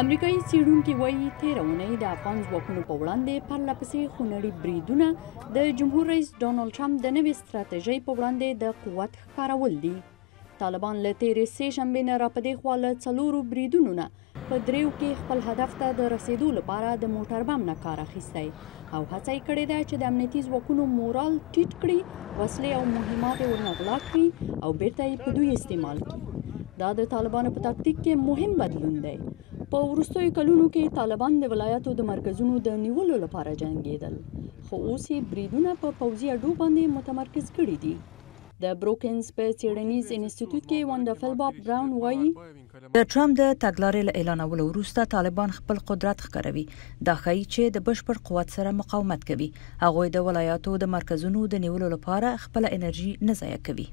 امریکایي څېړونکي وایي تېره اونۍ د افغان ځواکونو په وړاندې پرله پسې خونړي بریدونه د جمهور رئیس ډانلډ ټرمپ د نوې ستراتیژۍ په وړاندې د قوت ښکارول دي. طالبان له تېرې سې شنبې نه راپدې خوا له 4 بریدونو نه په 3 کې خپل هدف ته د رسېدو لپاره د موټر بم نه کار اخیستی او هڅه یې کړې ده چې د امنیتي ځواکونو مورال ټیټ کړي، وسلې او مهمات یې ورنه غلا کړي او بیرته یې په دوی استعمال کړي. دا د طالبانو په تاکتیک کې مهم بدلون دی. په وروستیو کلونو کې طالبان د ولایاتو د مرکزونو د نیولو لپاره جنګېدل، خو اوس یې بریدونه په پوځي اډو باندې متمرکز کړي دي. د بروکنز په څېړنیز انسټیټیوټ کې وانډا فیلباپ براون وایي د ټرمپ د تګلارې له اعلانولو وروسته طالبان خپل قدرت ښکاروي. دا ښیي چې د بشپړ قوت سره مقاومت کوي. هغوی د ولایاتو د مرکزونو د نیولو لپاره خپله انرژي نه ضایع کوي.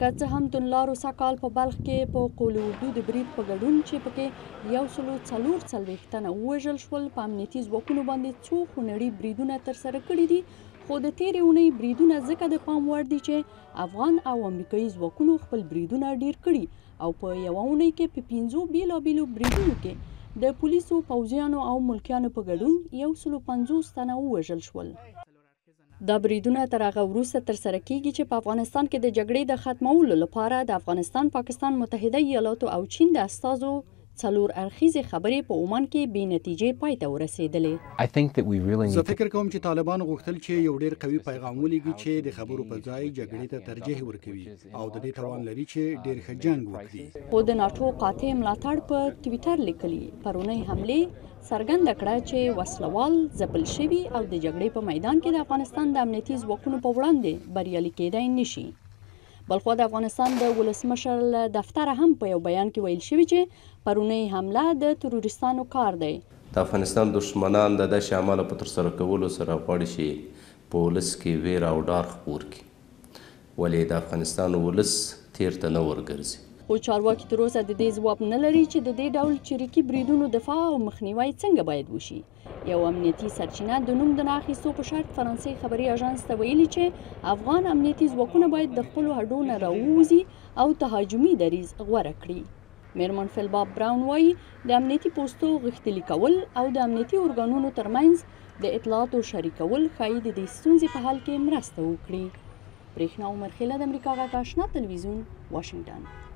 که څه هم توندلارو سږکال په بلخ کې په قول اردو د برید په ګډون چې پکې 144 تنه ووژل شول، په امنیتي ځواکونو باندې څو خونړي بریدونه ترسره کړي دي. خو د تېرې اونۍ بریدونه ځکه د پام وړ دي چې افغان او امریکایي ځواکونو خپل بریدونه ډیر کړي او په یوه اونۍ کې په 5 بیلابیلو بریدونو کې د پولیسو، پوځیانو او ملکیانو په ګډون 150 تنه ووژل شول. دا بریدونه تر هغه وروسته ترسره کیږي چې په افغانستان کې د جګړې د ختمولو لپاره د افغانستان، پاکستان، متحده ایالاتو او چین د استازو 4 اړخیزې خبرې په عمان کې بې نتیجې پای ته ورسېدلې. زه فکر کوم چې طالبان غوښتل چې یو ډېر قوي پیغام ولېږي چې د خبرو په ځای جګړې ته ترجیح ورکوي او د دې توان لري چې ډېر ښه جنګ وکړي. خو د ناټو قاطع ملاتړ په ټویټر لیکلي پرونۍ حملې څرګنده کړه چې وسلوال ځپل شوي او د جګړې په میدان کې د افغانستان د امنیتي ځواکونو په وړاندې بریالي کېدای نشي. بلخوا د افغانستان د ولسمشر له دفتره هم په یو بیان کې ویل شوي چې پرونۍ حمله د تروریستانو کار دی. د افغانستان دښمنان د داسې عملو په ترسره کولو سره غواړي چې په ولس کې ویره او ډار خپور کړي، ولې د افغانستان ولس تیر ته نه ورګرځي. خو چارواکي تر اوسه د دې ځواب نه لري چې د دې ډول چریکي بریدونو دفاع او مخنیوی څنګه باید وشي. یو امنیتي سرچینه د نوم د نه اخیستو په شرط فرانسې خبري اژانس ته ویلي چې افغان امنیتي ځواکونه باید د خپلو هډو نه راووځي او تهاجمي دریځ غوره کړي. مهمو فیلباپ براون وایي د امنیتي پوستو غښتلي کول او د امنیتي ارګانونو ترمنځ د اطلاعاتو شریکول ښایي د دې ستونزې په حل کې مرسته وکړي. برېښنا عمر خیله د امریکا غږ آشنا تلویزیون، واشنګټن.